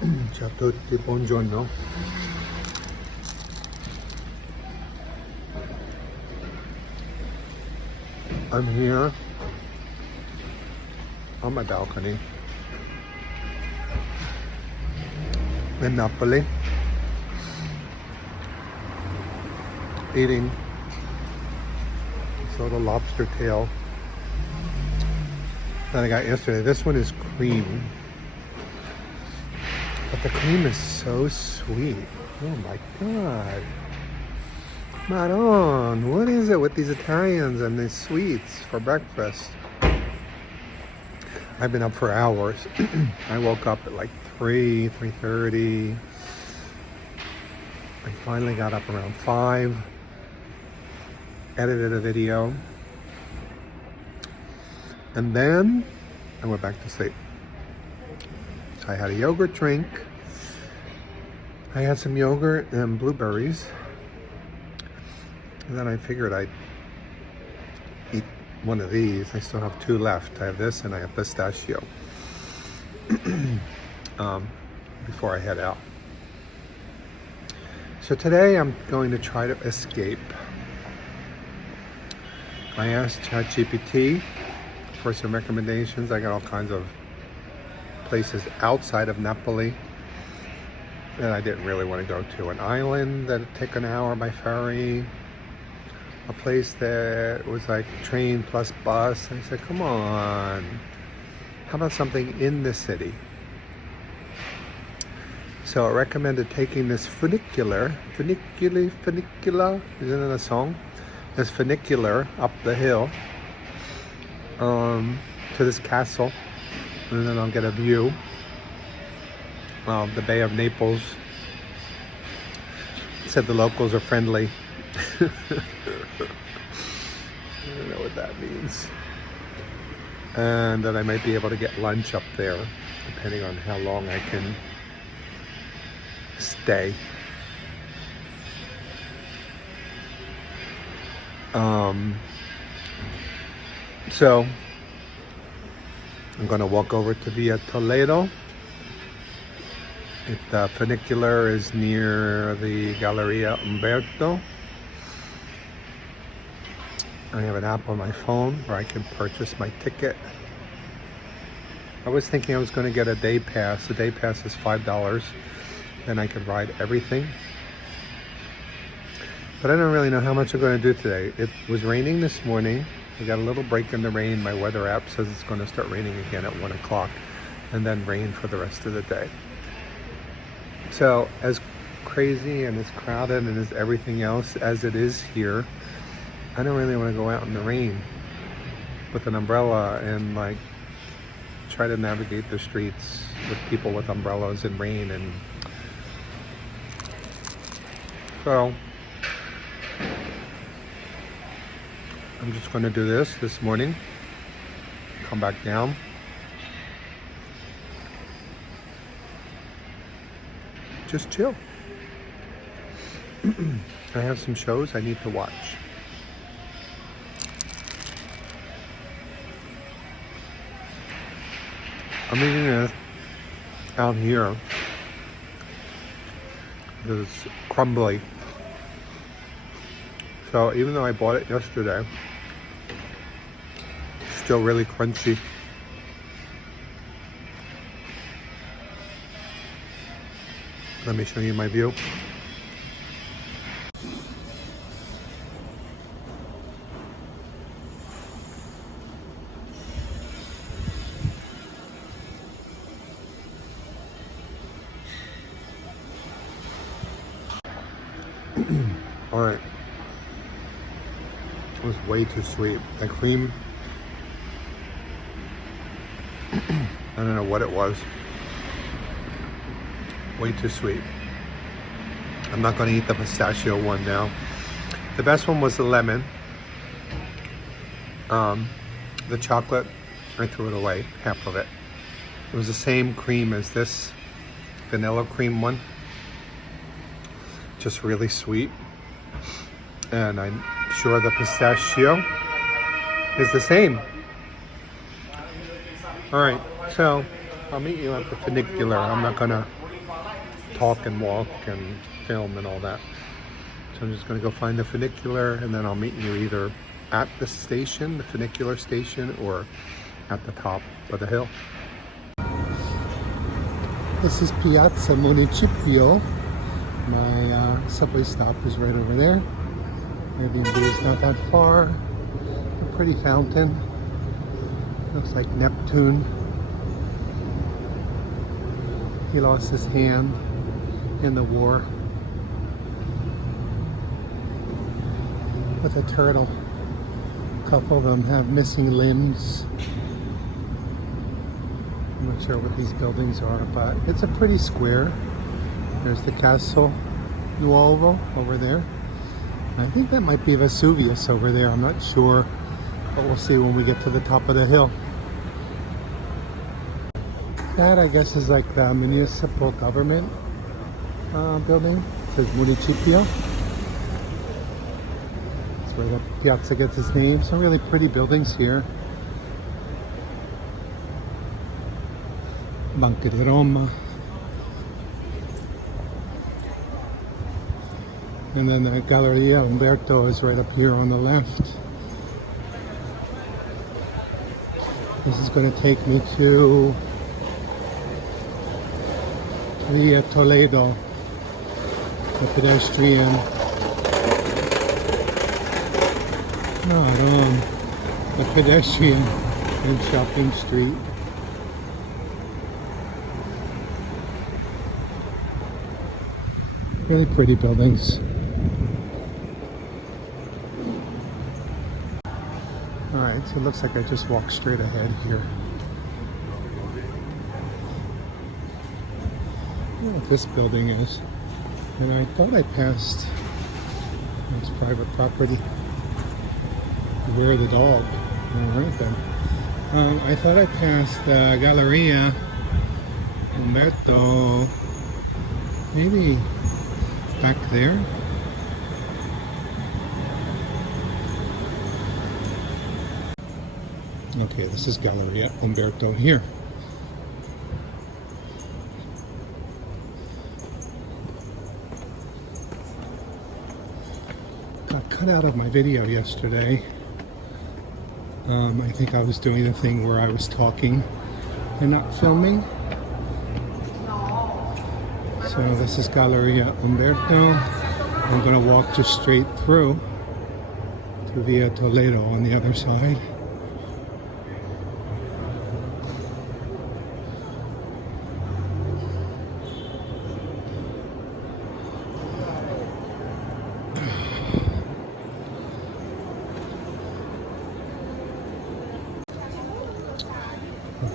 Ciao a tutti, buongiorno. I'm here on my balcony in Napoli, eating this little lobster tail that I got yesterday. This one is cream, but the cream is so sweet. Oh my God. Maron, what is it with these Italians and these sweets for breakfast? I've been up for hours. I woke up at like 3:30. I finally got up around 5, edited a video, and then I went back to sleep. So I had a yogurt drink. I had some yogurt and blueberries. And then I figured I'd eat one of these. I still have 2 left. I have this and I have pistachio before I head out. So today I'm going to try to escape. I asked ChatGPT for some recommendations. I got all kinds of places outside of Napoli that I didn't really want to go to. An island that'd take an hour by ferry. A place that was like train plus bus. I said, come on. How about something in the city? So I recommended taking this funicular. Funicular, isn't it a song? This funicular up the hill to this castle. And then I'll get a view of the Bay of Naples. Said the locals are friendly. I don't know what that means. And that I might be able to get lunch up there, depending on how long I can stay. So I'm going to walk over to Via Toledo. The funicular is near the Galleria Umberto. I have an app on my phone where I can purchase my ticket. I was thinking I was going to get a day pass. The day pass is $5. Then I could ride everything. But I don't really know how much I'm going to do today. It was raining this morning. I got a little break in the rain. My weather app says it's going to start raining again at 1 o'clock and then rain for the rest of the day. So as crazy and as crowded and as everything else as it is here, I don't really want to go out in the rain with an umbrella and like try to navigate the streets with people with umbrellas and rain. And so I'm just going to do this morning, come back down, just chill. I have some shows I need to watch. I'm eating this out here. It's crumbly. So even though I bought it yesterday, it's still really crunchy. Let me show you my view. All right. It was way too sweet. The cream, I don't know what it was. Way too sweet. I'm not going to eat the pistachio one now. The best one was the lemon. The chocolate, I threw it away, half of it. It was the same cream as this vanilla cream one. Just really sweet. And I'm sure the pistachio is the same. All right, so I'll meet you at the funicular. I'm not gonna talk and walk and film and all that. So I'm just going to go find the funicular, and then I'll meet you either at the station, the funicular station, or at the top of the hill. This is Piazza Municipio. My subway stop is right over there. Airbnb is not that far. A pretty fountain. Looks like Neptune. He lost his hand in the war with a turtle. A couple of them have missing limbs. I'm not sure what these buildings are, but it's a pretty square. There's the Castel Nuovo over there. I think that might be Vesuvius over there. I'm not sure, but we'll see when we get to the top of the hill. That, I guess, is like the municipal government building. It says Municipio. That's where the piazza gets its name. Some really pretty buildings here. Banca di Roma. And then the Galleria Umberto is right up here on the left. This is going to take me to Via Toledo, the pedestrian. No, wrong. The pedestrian and shopping street. Really pretty buildings. Alright, so it looks like I just walked straight ahead here. I don't know what this building is. And I thought I passed, it's private property. Beware the dog. Alright then. I thought I passed the Galleria Umberto. Maybe back there. Okay, this is Galleria Umberto here. Got cut out of my video yesterday. I think I was doing the thing where I was talking and not filming. So this is Galleria Umberto. I'm going to walk just straight through to Via Toledo on the other side.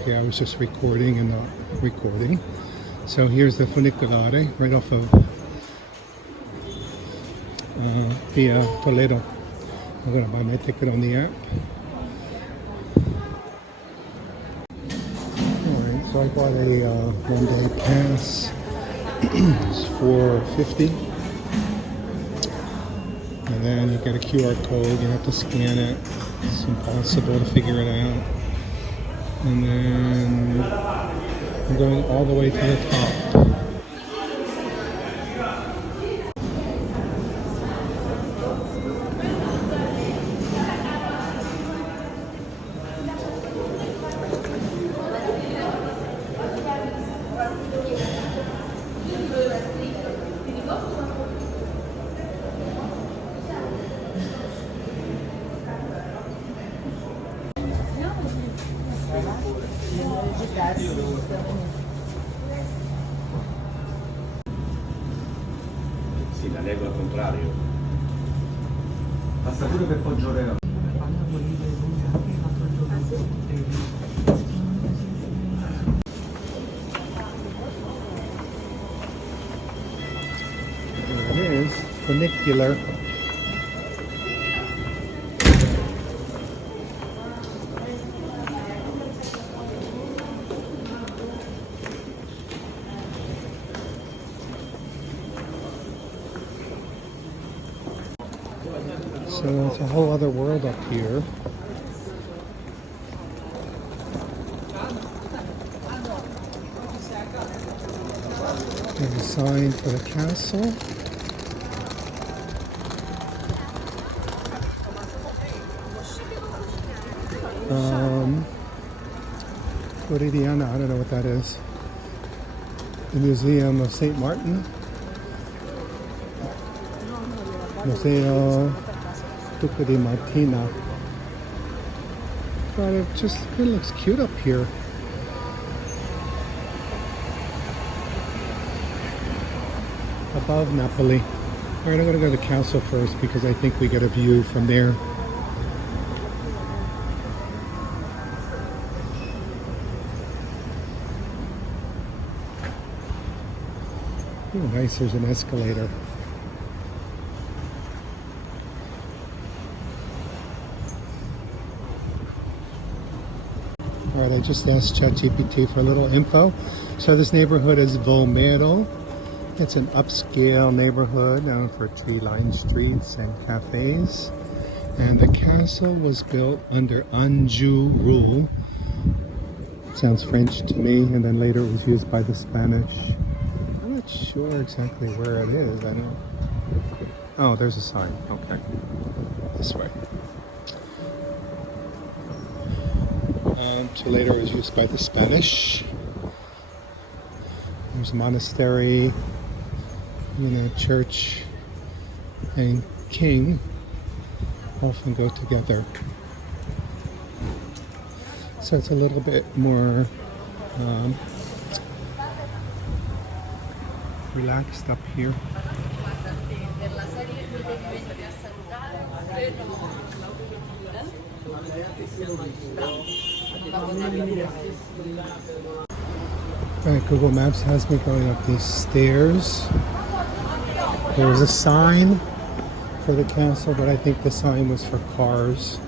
Okay, I was just recording and not recording. So here's the funiculare right off of Via Toledo. I'm going to buy my ticket on the app. Alright, so I bought a one-day pass. It's $4.50. And then you get a QR code, you have to scan it. It's impossible to figure it out. And then I'm going all the way to the top. Sì, la leggo al contrario. Basta pure per poggiorare. There it is, funicular. So it's a whole other world up here. There's a sign for the castle. Floridiana, I don't know what that is. The Museum of St. Martin. Museo Duca di Martina. But it looks cute up here. Above Napoli. Alright, I'm gonna go to the castle first because I think we get a view from there. Oh, nice, there's an escalator. Alright, I just asked ChatGPT for a little info. So this neighborhood is Vomero. It's an upscale neighborhood known for tree-lined streets and cafes. And the castle was built under Anjou rule. Sounds French to me, and then later it was used by the Spanish. I'm not sure exactly where it is. I don't. Oh, there's a sign. Okay. This way. Until later it was used by the Spanish. There's a monastery, church and king often go together. So it's a little bit more relaxed up here. Alright, Google Maps has me going up these stairs. There was a sign for the castle, but I think the sign was for cars.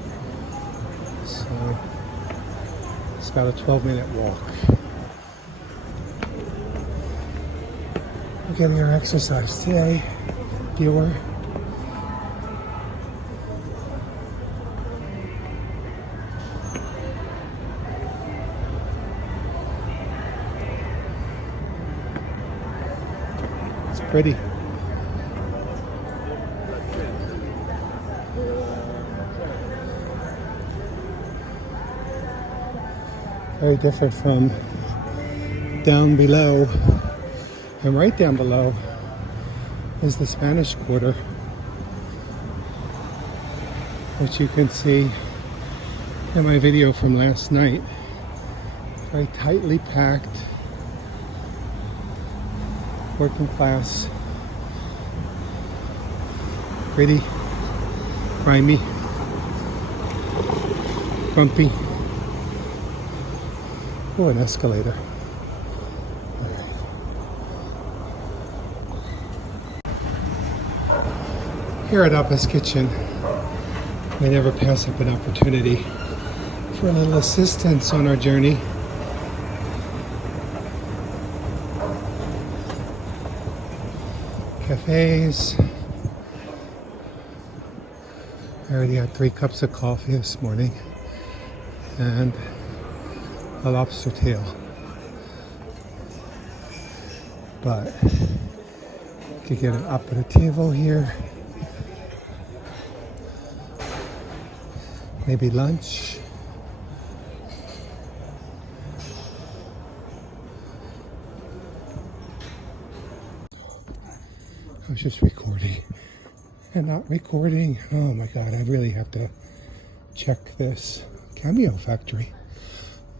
So it's about a 12-minute walk. We're getting our exercise today, viewer. It's pretty. Very different from down below. And right down below is the Spanish Quarter, which you can see in my video from last night. Very tightly packed, working class, pretty, grimy, grumpy. Oh, an escalator. Here at Appa's Kitchen, we never pass up an opportunity for a little assistance on our journey. Cafes. I already had 3 cups of coffee this morning and a lobster tail. But to get an aperitivo here, maybe lunch. I was just recording and not recording. Oh my god, I really have to check this Cameo Factory.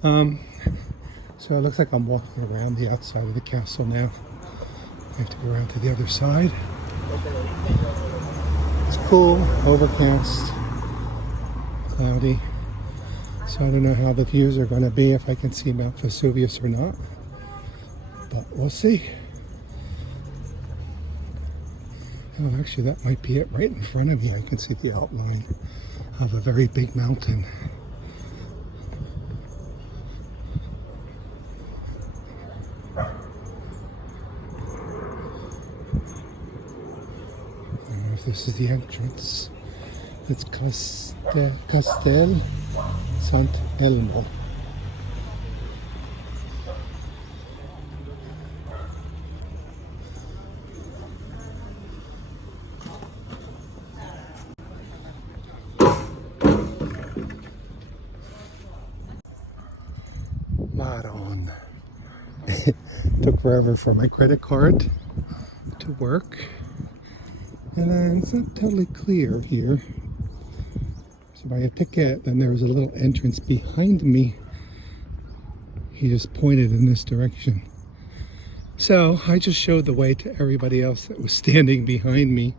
So it looks like I'm walking around the outside of the castle now. I have to go around to the other side. It's cool, overcast, cloudy. So I don't know how the views are going to be, if I can see Mount Vesuvius or not. But we'll see. Oh, actually that might be it. Right in front of me I can see the outline of a very big mountain. This is the entrance. It's Castel Sant'Elmo. Took forever for my credit card to work. And then it's not totally clear here. So buy a ticket, then there was a little entrance behind me. He just pointed in this direction. So I just showed the way to everybody else that was standing behind me,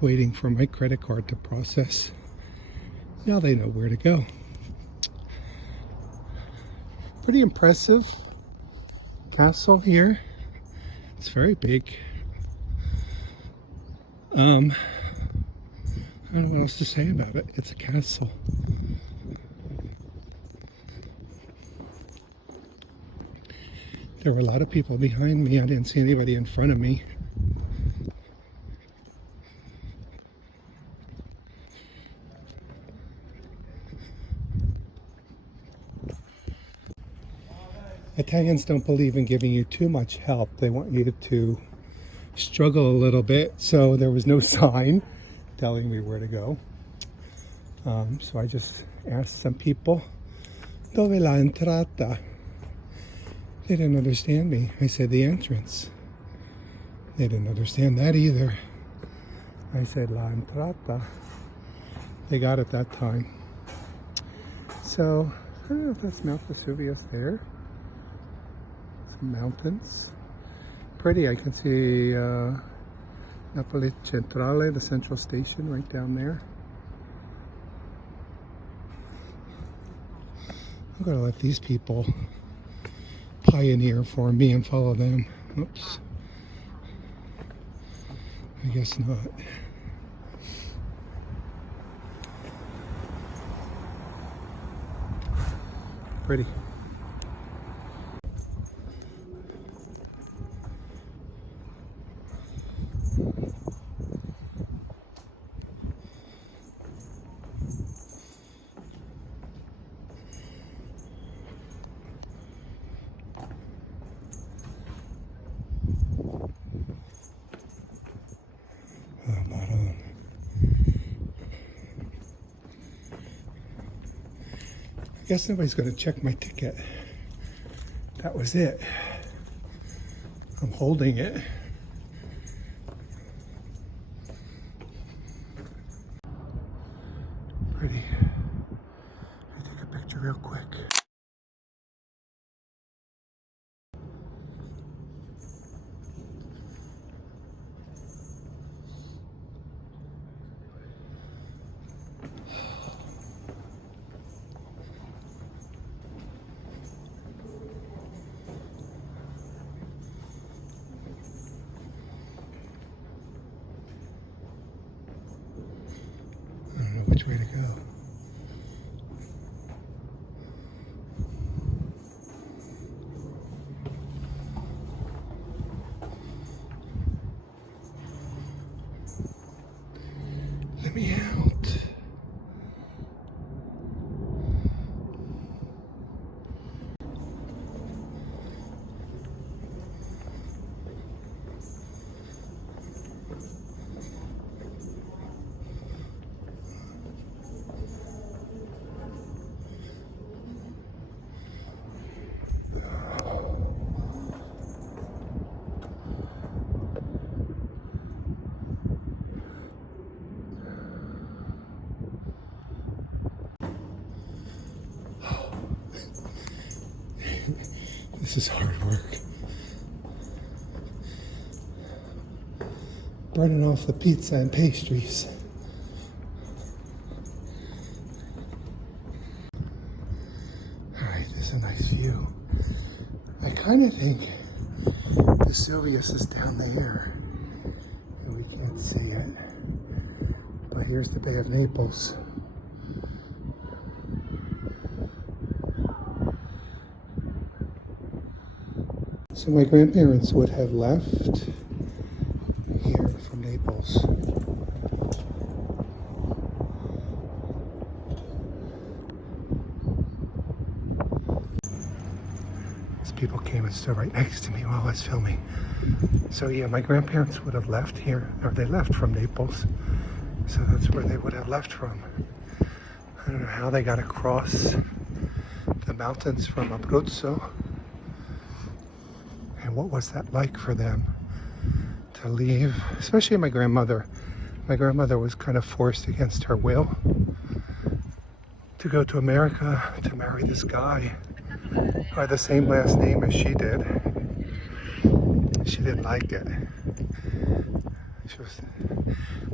waiting for my credit card to process. Now they know where to go. Pretty impressive castle here. It's very big. I don't know what else to say about it. It's a castle. There were a lot of people behind me. I didn't see anybody in front of me. Italians don't believe in giving you too much help. They want you to struggle a little bit. So there was no sign telling me where to go. So I just asked some people, "Dove la entrata?" They didn't understand me. I said, "The entrance." They didn't understand that either. I said, "La entrata." They got it that time. So I don't know if that's Mount Vesuvius there. Some mountains. Pretty. I can see Napoli Centrale, the central station right down there. I'm going to let these people pioneer for me and follow them. Oops. I guess not. Pretty. I guess nobody's going to check my ticket. That was it. I'm holding it. Pretty. Let me take a picture real quick. Which way to go? Let me out. This is hard work. Burning off the pizza and pastries. Alright, there's a nice view. I kind of think Vesuvius is down there. And we can't see it. But here's the Bay of Naples. So my grandparents would have left here from Naples. These people came and stood right next to me while I was filming. So yeah, my grandparents would have left here, or they left from Naples. So that's where they would have left from. I don't know how they got across the mountains from Abruzzo. what was that like for them to leave, especially my grandmother. My grandmother was kind of forced against her will to go to America to marry this guy who had the same last name as she did. She didn't like it. She was,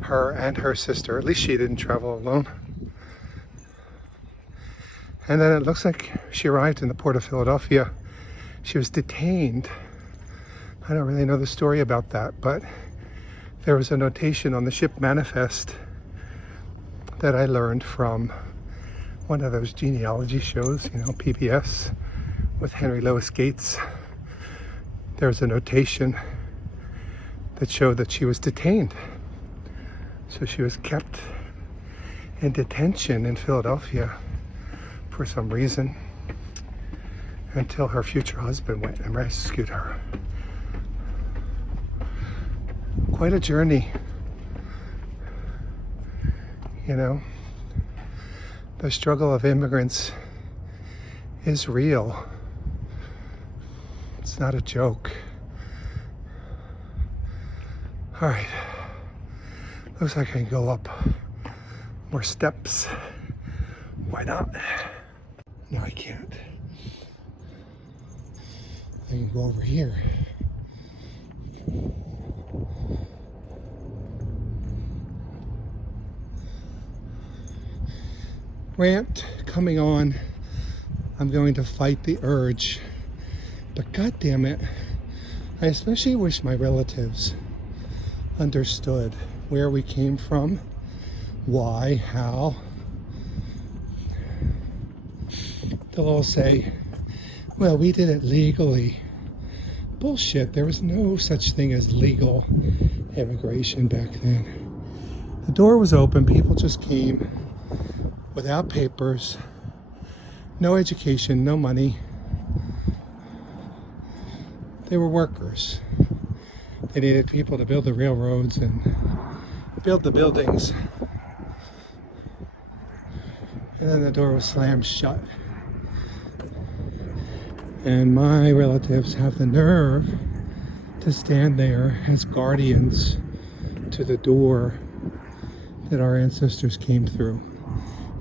her and her sister, at least she didn't travel alone. And then it looks like she arrived in the port of Philadelphia. She was detained. I don't really know the story about that, but there was a notation on the ship manifest that I learned from one of those genealogy shows, you know, PBS, with Henry Louis Gates. There was a notation that showed that she was detained. So she was kept in detention in Philadelphia for some reason until her future husband went and rescued her. Quite a journey, you know. The struggle of immigrants is real. It's not a joke. All right, looks like I can go up more steps. Why not? No, I can't. I can go over here. Rant coming on. I'm going to fight the urge, but God damn it, I especially wish my relatives understood where we came from, why, how. They'll all say, well, we did it legally. Bullshit, there was no such thing as legal immigration back then. The door was open, people just came without papers, no education, no money. They were workers. They needed people to build the railroads and build the buildings. And then the door was slammed shut. And my relatives have the nerve to stand there as guardians to the door that our ancestors came through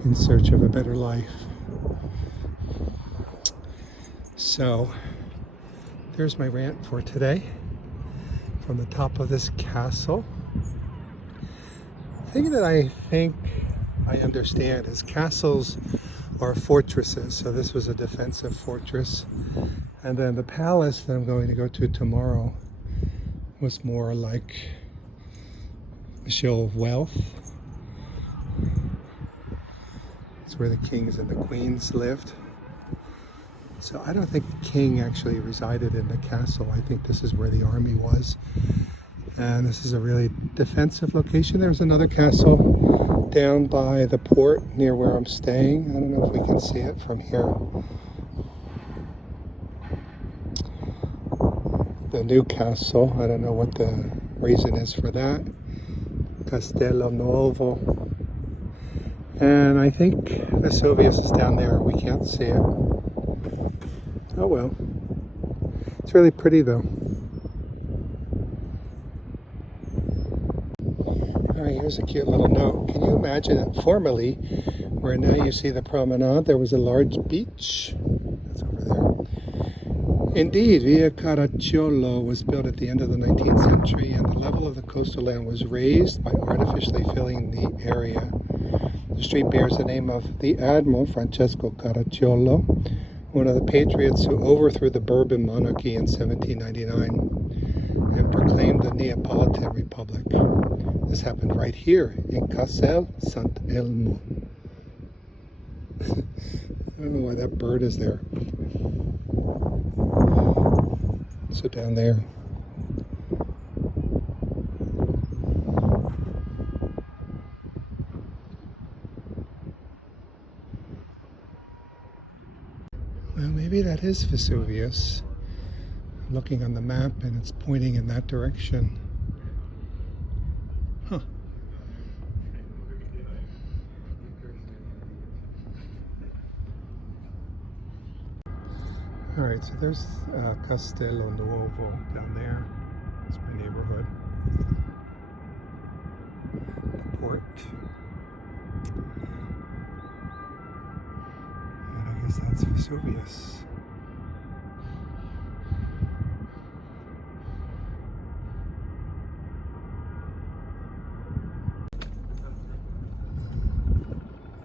in search of a better life. So there's my rant for today from the top of this castle. The thing that I think I understand is castles are fortresses. So this was a defensive fortress. And then the palace that I'm going to go to tomorrow was more like a show of wealth. It's where the kings and the queens lived. So I don't think the king actually resided in the castle. I think this is where the army was. And this is a really defensive location. There's another castle down by the port near where I'm staying. I don't know if we can see it from here. The new castle, I don't know what the reason is for that. Castello Nuovo. And I think Vesuvius is down there. We can't see it. Oh well. It's really pretty though. Alright, here's a cute little note. Can you imagine it? Formerly, where now you see the promenade, there was a large beach. That's over there. Indeed, Via Caracciolo was built at the end of the 19th century, and the level of the coastal land was raised by artificially filling the area. The street bears the name of the Admiral Francesco Caracciolo, one of the patriots who overthrew the Bourbon monarchy in 1799 and proclaimed the Neapolitan Republic. This happened right here in Castel Sant'Elmo. I don't know why that bird is there. So down there. Well, maybe that is Vesuvius. I'm looking on the map and it's pointing in that direction. Huh. All right, so there's Castel Nuovo down there. It's my neighborhood. The port. And I guess that's Vesuvius.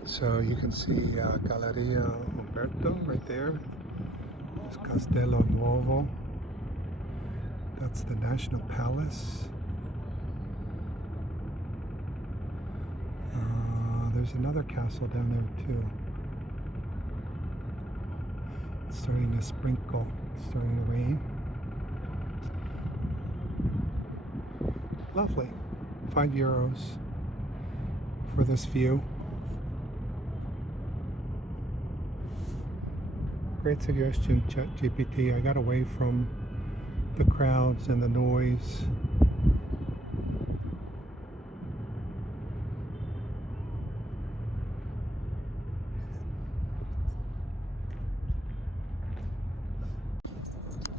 So you can see Galleria Umberto right there. There's Castello Nuovo. That's the National Palace. There's another castle down there too. It's starting to sprinkle. It's starting to rain. Lovely. €5 for this view. Great suggestion, ChatGPT. I got away from the crowds and the noise.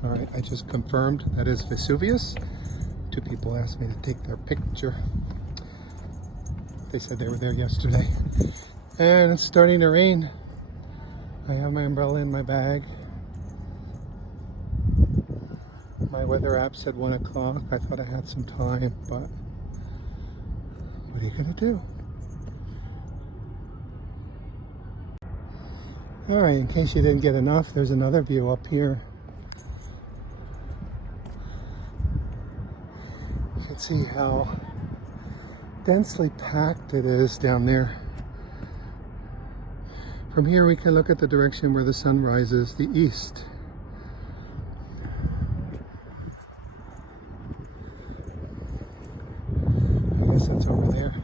All right, I just confirmed that is Vesuvius. 2 people asked me to take their picture. They said they were there yesterday. And it's starting to rain. I have my umbrella in my bag. My weather app said 1 o'clock. I thought I had some time, but what are you gonna do? All right, in case you didn't get enough, there's another view up here. You can see how densely packed it is down there. From here we can look at the direction where the sun rises, the east. I guess that's over there.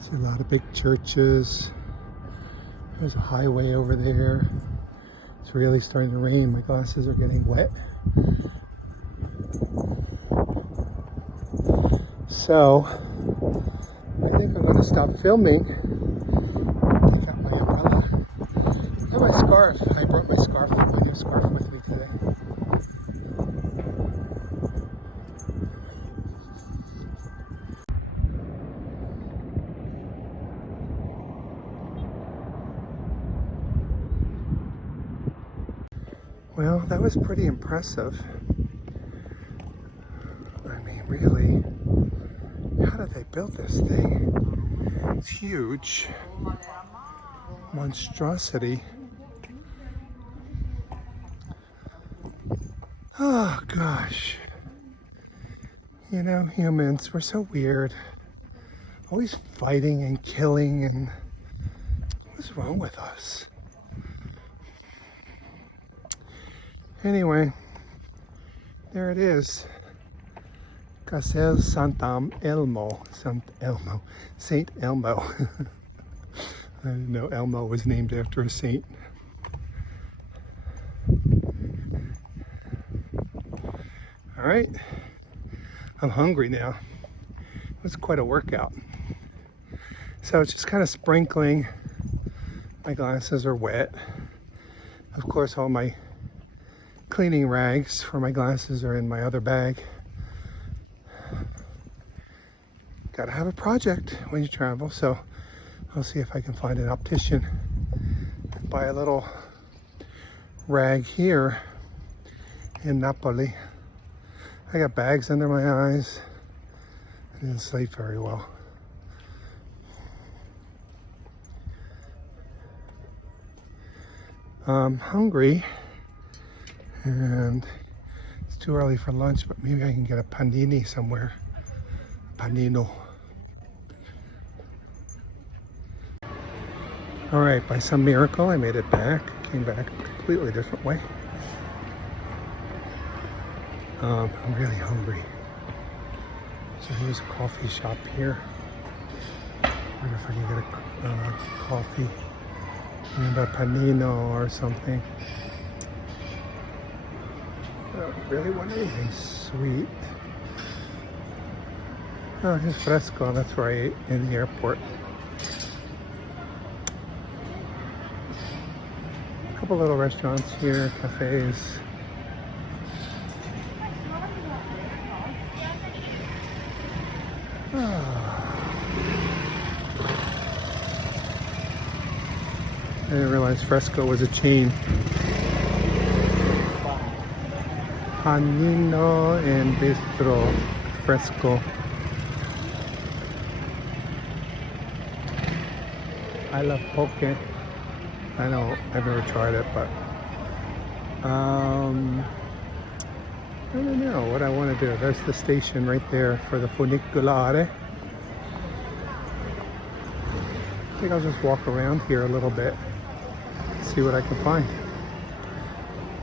See a lot of big churches. There's a highway over there. It's really starting to rain. My glasses are getting wet. So I think I'm going to stop filming. Take out my umbrella. And my scarf. I brought my scarf, my new scarf with me today. Well, that was pretty impressive. I mean, really, how did they build this thing? It's huge. Monstrosity. Oh, gosh. You know, humans, we're so weird. Always fighting and killing, and what's wrong with us? Anyway, there it is. Castel Sant'Elmo. Saint Elmo. I didn't know Elmo was named after a saint. All right, I'm hungry now. It was quite a workout. So it's just kind of sprinkling. My glasses are wet. Of course, all my cleaning rags for my glasses are in my other bag. Gotta have a project when you travel, so I'll see if I can find an optician and buy a little rag here in Napoli. I got bags under my eyes. I didn't sleep very well. I'm hungry. And it's too early for lunch, but maybe I can get a panini somewhere. Panino. All right, by some miracle, I made it back. Came back a completely different way. I'm really hungry. So here's a coffee shop here. I wonder if I can get a coffee. And a panino or something. I don't really want anything sweet. Oh, just fresco. That's where I ate in the airport. A couple little restaurants here, cafes. I didn't realize Fresco was a chain. Panino and Bistro Fresco. I love poke. I know I've never tried it, but I don't know what I want to do. There's the station right there for the funicular. I think I'll just walk around here a little bit, see what I can find.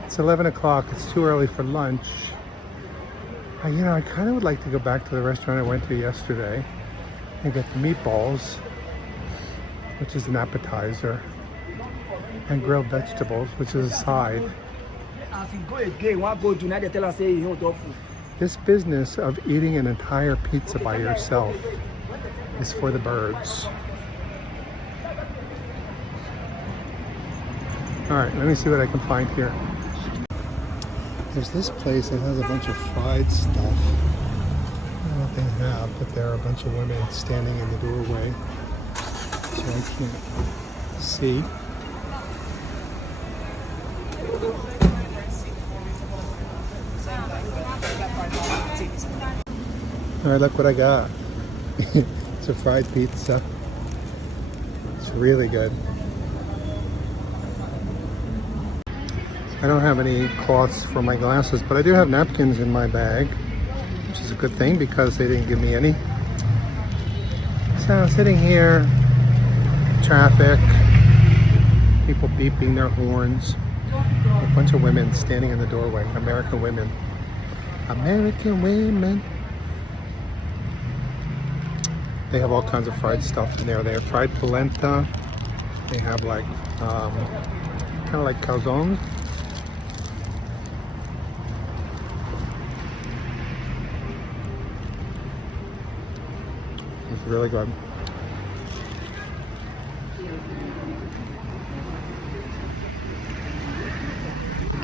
It's 11 o'clock. It's too early for lunch. You know, I kind of would like to go back to the restaurant I went to yesterday and get the meatballs, which is an appetizer, and grilled vegetables, which is a side. This business of eating an entire pizza by yourself is for the birds. All right, let me see what I can find here. There's this place that has a bunch of fried stuff. I don't know what they have, but there are a bunch of women standing in the doorway, so I can't see. All right, look what I got. It's a fried pizza. It's really good. I don't have any cloths for my glasses, but I do have napkins in my bag, which is a good thing because they didn't give me any. So I'm sitting here, traffic, people beeping their horns, a bunch of women standing in the doorway, American women. American women. They have all kinds of fried stuff in there. They have fried polenta. They have like, kind of like calzones. It's really good.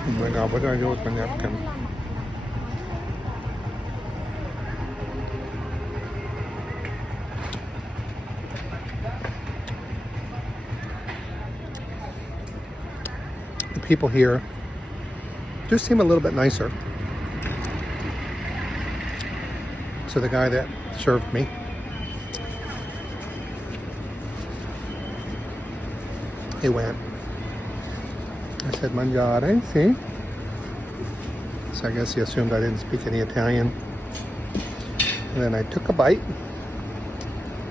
Oh my God, what do I do with my napkin? The people here just seem a little bit nicer. So the guy that served me, he went. I said, mangiare, see? So I guess he assumed I didn't speak any Italian. And then I took a bite.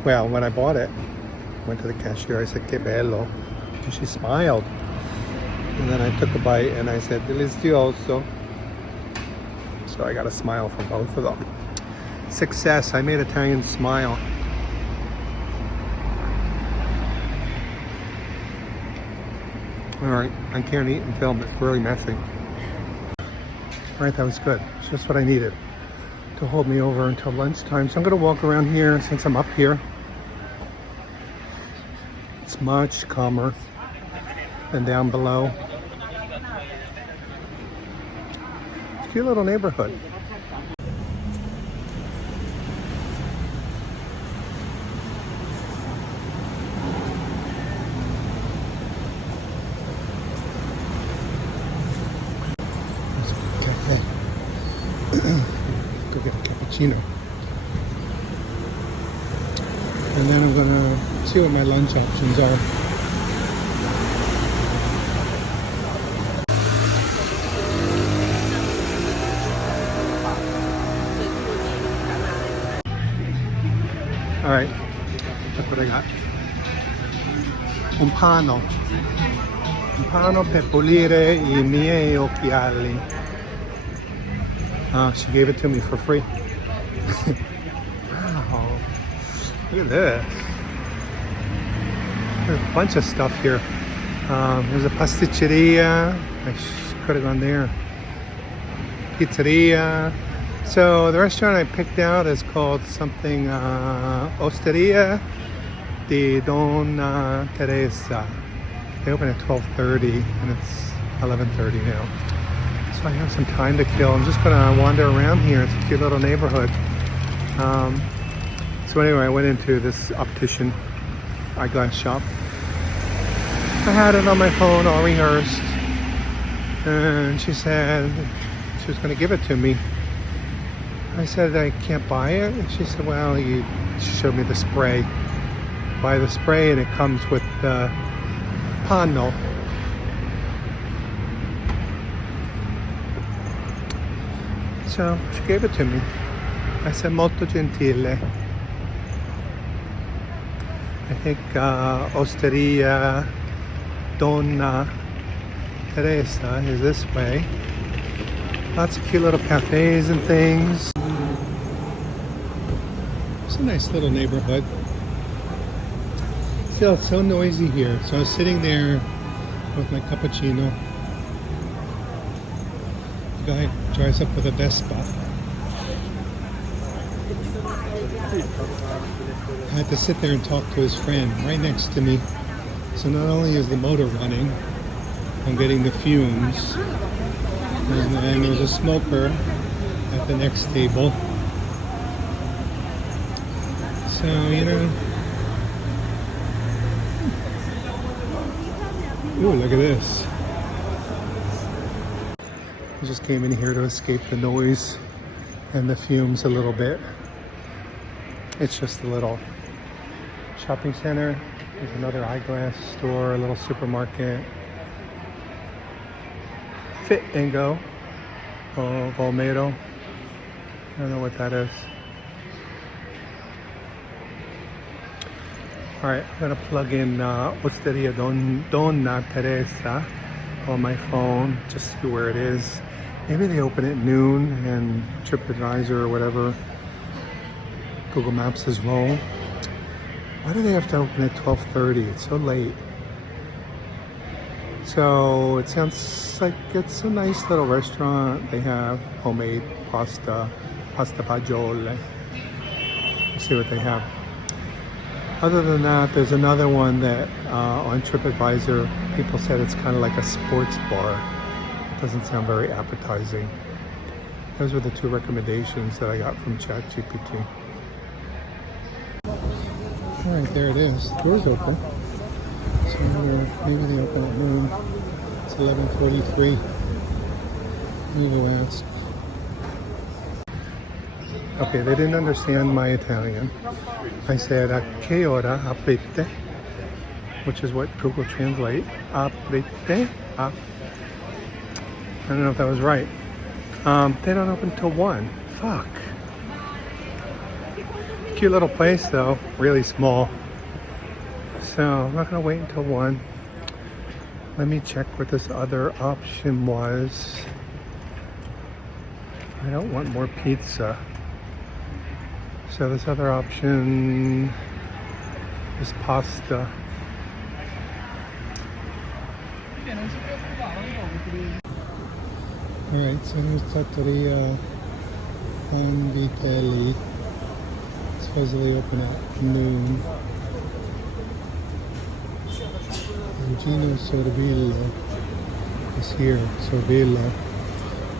Well, when I bought it, went to the cashier, I said, que bello. And she smiled. And then I took a bite and I said, delicioso. So I got a smile from both of them. Success, I made Italians smile. All right, I can't eat and film, it's really messy. All right, that was good. It's just what I needed to hold me over until lunchtime. So I'm gonna walk around here since I'm up here. It's much calmer than down below. It's a cute little neighborhood. Go get a cappuccino. And then I'm gonna see what my lunch options are. All right, look what I got. Un pano per pulire I miei occhiali. She gave it to me for free. Wow, look at this. There's a bunch of stuff here. There's a pasticceria. I could have gone there. Pizzeria. So the restaurant I picked out is called something Osteria di Donna Teresa. They open at 12:30 and it's 11:30 now. So I have some time to kill. I'm just gonna wander around here. It's a cute little neighborhood. So anyway, I went into this optician eyeglass shop. I had it on my phone all rehearsed, and she said she was going to give it to me. I said I can't buy it, and she said, well, she showed me the spray. Buy the spray and it comes with the panel. So she gave it to me. I said molto gentile. I think Osteria Donna Teresa is this way. Lots of cute little cafes and things. It's a nice little neighborhood. Still, it's so noisy here. So I was sitting there with my cappuccino. The guy drives up with a Vespa. I had to sit there and talk to his friend right next to me. So not only is the motor running, I'm getting the fumes. And then there's a smoker at the next table. So, you know. Ooh, look at this. I just came in here to escape the noise and the fumes a little bit. It's just a little shopping center. There's another eyeglass store, a little supermarket. Fit and Go. Vomero. I don't know what that is. Alright, I'm gonna plug in Osteria Donna Teresa on my phone, just see where it is. Maybe they open at noon and TripAdvisor or whatever. Google Maps as well. Why do they have to open at 12:30? It's so late. So it sounds like it's a nice little restaurant. They have homemade pasta fagioli. Let's see what they have. Other than that, there's another one that on TripAdvisor, people said it's kind of like a sports bar. It doesn't sound very appetizing. Those were the two recommendations that I got from ChatGPT. Alright, there it is. The door's open. So maybe they open at noon. It's 11:43. We will ask. Okay, they didn't understand my Italian. I said, a che ora aprite? Which is what Google Translate. Aprite? I don't know if that was right. They don't open till 1. Fuck. Cute little place though, really small. So I'm not gonna wait until 1. Let me check what this other option was. I don't want more pizza. So this other option is pasta. Alright, so here's Trattoria Medina. Supposedly open at noon. And Gino Sorbillo is here. Sorbillo. I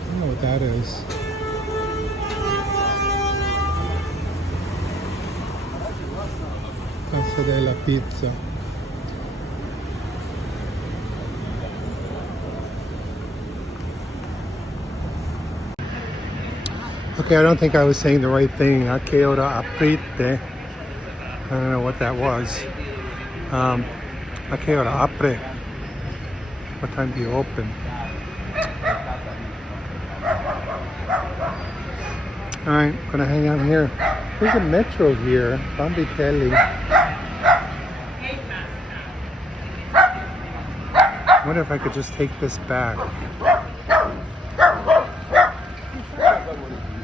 don't know what that is. Casa della Pizza. Okay, I don't think I was saying the right thing. A che ora aprite? I don't know what that was. A che ora apre? What time do you open? Alright, gonna hang out here. There's a metro here, Bambitelli. I wonder if I could just take this back.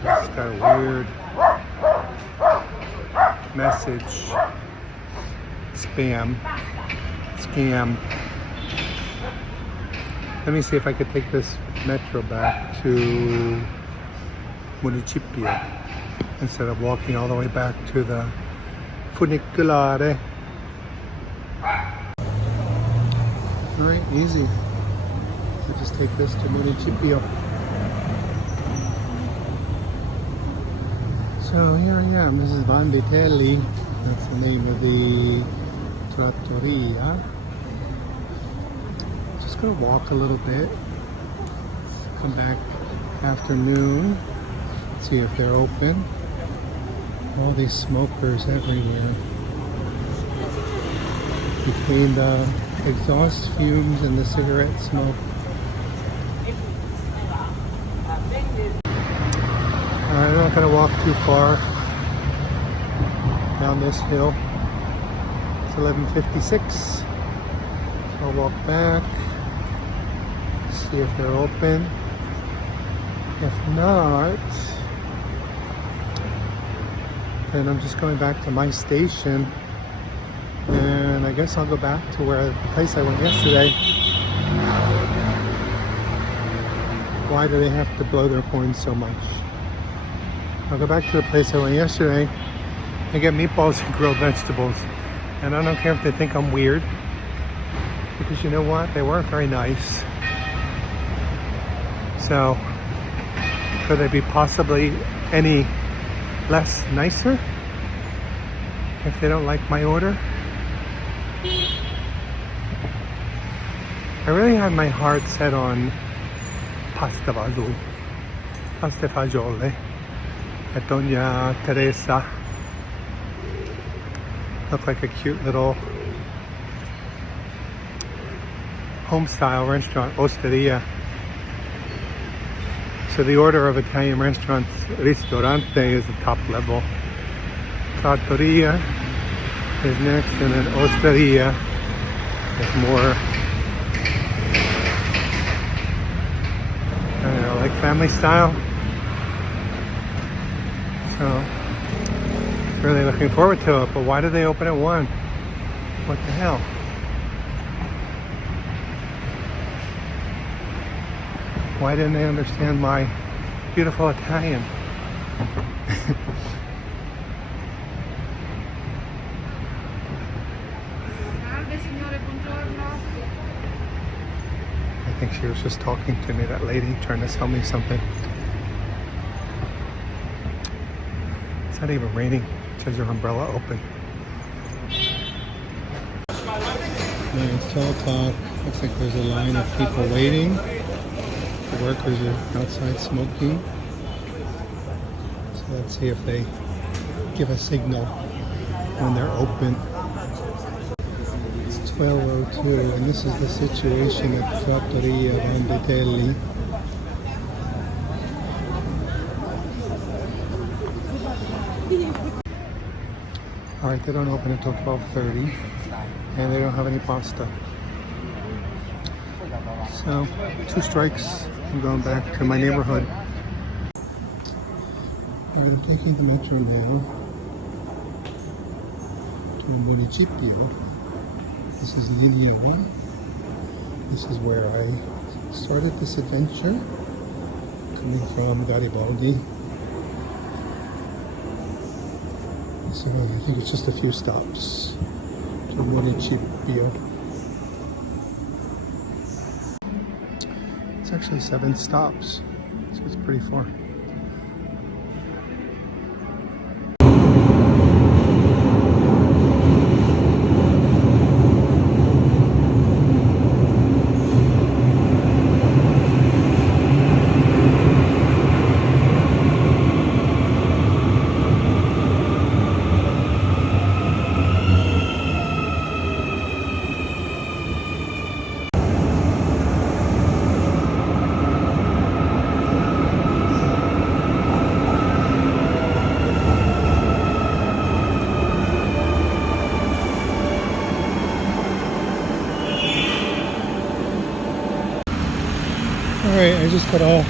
It's got a weird message. Spam. Scam. Let me see if I could take this metro back to Municipio instead of walking all the way back to the funicular. Very easy. I just take this to Municipio. So here I am. This is Van Vitelli. That's the name of the Trattoria. Just gonna walk a little bit. Come back afternoon. See if they're open. All these smokers everywhere. Between the exhaust fumes and the cigarette smoke. I'm not going to walk too far down this hill. It's 11:56. So I'll walk back, see if they're open. If not, then I'm just going back to my station. And I guess I'll go back to the place I went yesterday. Why do they have to blow their horns so much? I'll go back to the place I went yesterday and get meatballs and grilled vegetables. And I don't care if they think I'm weird, because you know what? They weren't very nice. So, could they be possibly any less nicer if they don't like my order? I really had my heart set on pasta fagioli at Donna Teresa. Looked like a cute little home-style restaurant, osteria. So the order of Italian restaurants, ristorante, is the top level. Trattoria is next, and then osteria is more, I don't know, like family style. So, really looking forward to it, but why do they open at 1? What the hell? Why didn't they understand my beautiful Italian? I think she was just talking to me, that lady, trying to sell me something. It's not even raining. It says your umbrella open. Yeah, it's 12 o'clock. Looks like there's a line of people waiting. The workers are outside smoking. So let's see if they give a signal when they're open. It's 12:02, and this is the situation at Trattoria Medina. Alright, they don't open until 12:30, and they don't have any pasta. So, 2 strikes. I'm going back to my neighborhood. I'm taking the metro now to Municipio. This is Linea 1. This is where I started this adventure, coming from Garibaldi. So I think it's just a few stops to Municipio. It's actually 7 stops, so it's pretty far. Alright, I just got off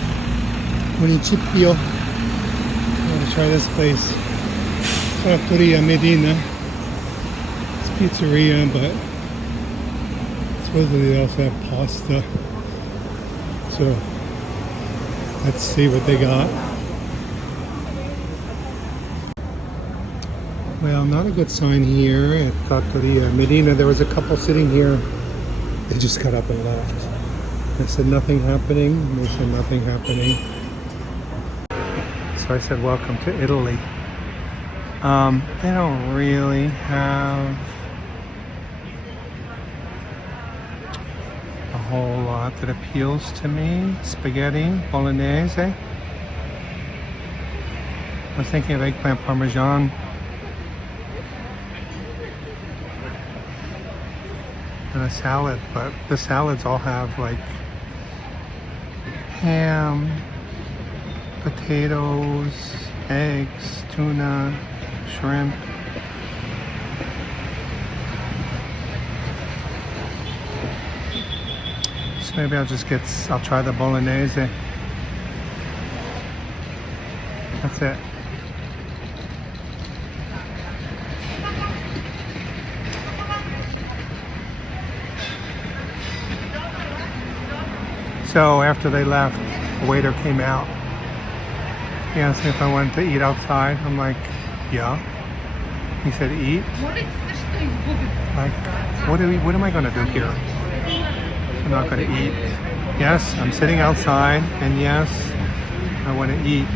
Municipio. I'm gonna try this place. Trattoria Medina. It's a pizzeria, but supposedly they also have pasta So let's see what they got. Well, not a good sign here at Trattoria Medina. There was a couple sitting here. They just got up and left. I said nothing happening. They said nothing happening. So I said, welcome to Italy. They don't really have a whole lot that appeals to me. Spaghetti, Bolognese. I was thinking of eggplant parmesan. And a salad, but the salads all have like ham, potatoes, eggs, tuna, shrimp. So maybe I'll try the Bolognese. That's it. So after they left, the waiter came out. He asked me if I wanted to eat outside. I'm like, yeah. He said, eat? Like, what am I gonna do here? I'm not gonna eat. Yes, I'm sitting outside, and yes, I wanna eat.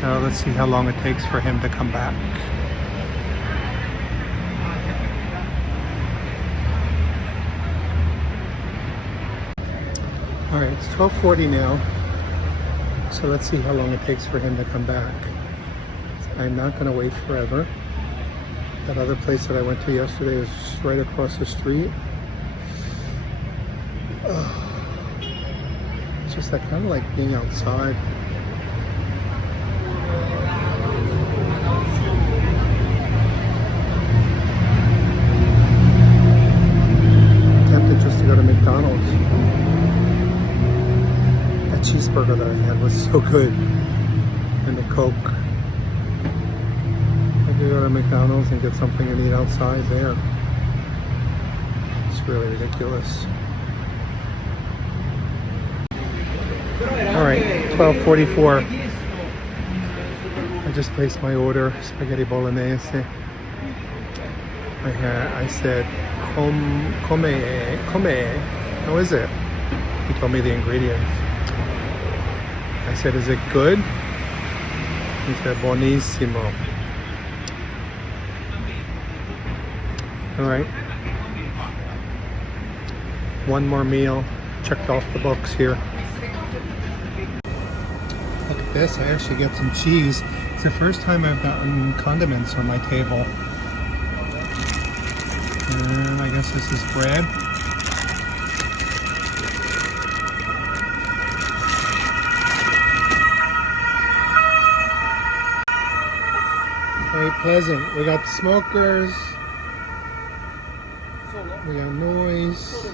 So let's see how long it takes for him to come back. All right, it's 12:40 now, so let's see how long it takes for him to come back. I'm not going to wait forever. That other place that I went to yesterday is just right across the street. It's just I kind of like being outside. I'm tempted just to go to McDonald's. Cheeseburger that I had was so good, and the Coke. I could go to McDonald's and get something and eat outside there. It's really ridiculous. All right, 12:44. I just placed my order, spaghetti bolognese. I said, come, how is it? He told me the ingredients. I said, is it good? He said, buonissimo. All right. One more meal. Checked off the books here. Look at this. I actually get some cheese. It's the first time I've gotten condiments on my table. And I guess this is bread. Very pleasant. We got the smokers. We got noise.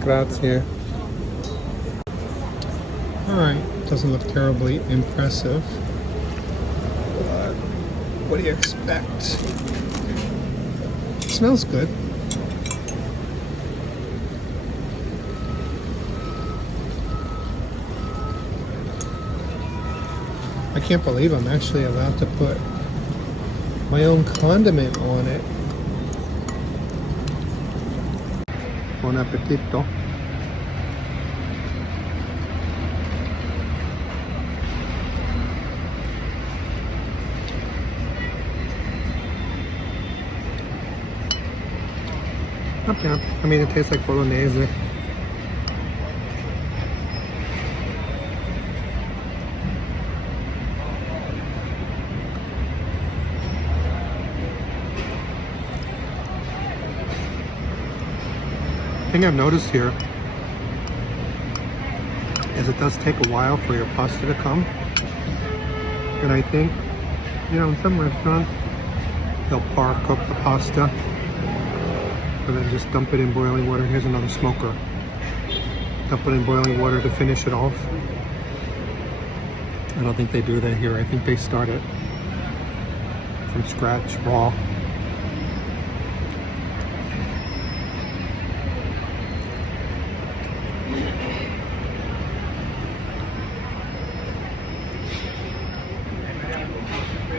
Grazie. Alright, doesn't look terribly impressive. But what do you expect? It smells good. I can't believe I'm actually allowed to put my own condiment on it. Buon appetito. Not bad. I mean, it tastes like Bolognese. The thing I've noticed here is it does take a while for your pasta to come. And I think, you know, in some restaurants, they'll par cook the pasta and then just dump it in boiling water. Here's another smoker. Dump it in boiling water to finish it off. I don't think they do that here. I think they start it from scratch, raw.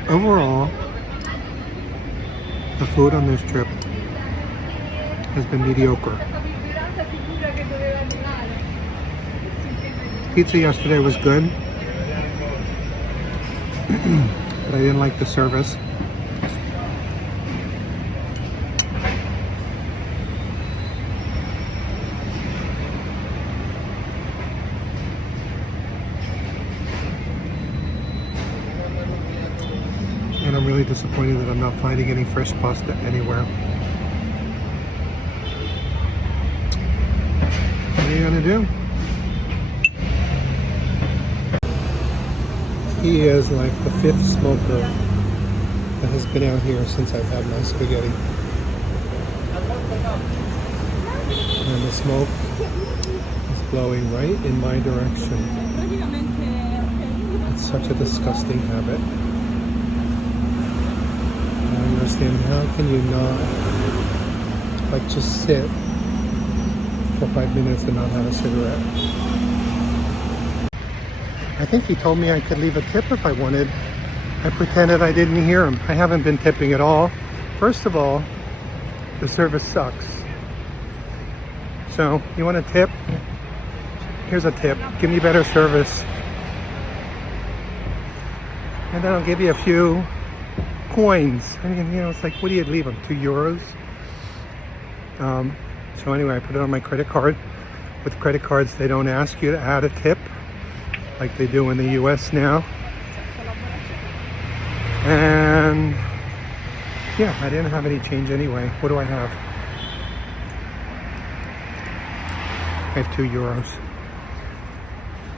Overall, the food on this trip has been mediocre. Pizza yesterday was good, but I didn't like the service. And I'm really disappointed that I'm not finding any fresh pasta anywhere. What are you gonna do? He is like the 5th smoker that has been out here since I've had my spaghetti. And the smoke is blowing right in my direction. It's such a disgusting habit. I don't understand, how can you not like just sit for 5 minutes and not have a cigarette? I think he told me I could leave a tip if I wanted. I pretended I didn't hear him. I haven't been tipping at all. First of all, the service sucks. So, you want a tip? Here's a tip. Give me better service. And then I'll give you a few coins. I mean, you know, it's like, what do you leave them? €2? So anyway, I put it on my credit card. With credit cards, they don't ask you to add a tip like they do in the US now. And yeah, I didn't have any change anyway. What do I have? I have €2.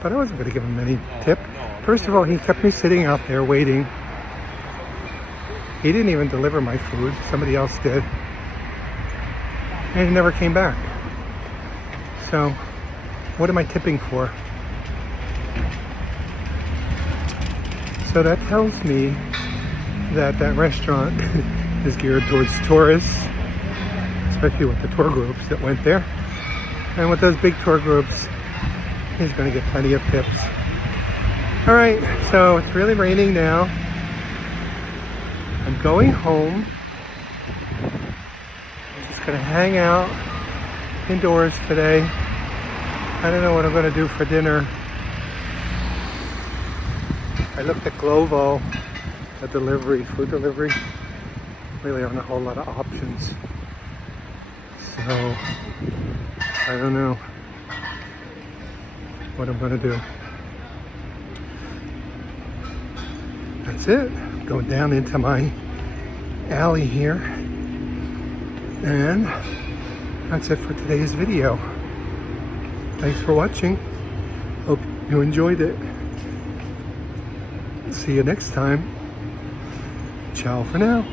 But I wasn't going to give him any tip. First of all, he kept me sitting out there waiting. He didn't even deliver my food. Somebody else did. And he never came back. So, what am I tipping for? So that tells me that that restaurant is geared towards tourists, especially with the tour groups that went there. And with those big tour groups, he's going to get plenty of tips. All right, so it's really raining now. I'm going home. I'm just going to hang out indoors today. I don't know what I'm going to do for dinner. I looked at Glovo, a delivery, food delivery. Really aren't a whole lot of options. So, I don't know what I'm gonna do. That's it. Going down into my alley here. And that's it for today's video. Thanks for watching. Hope you enjoyed it. See you next time. Ciao for now.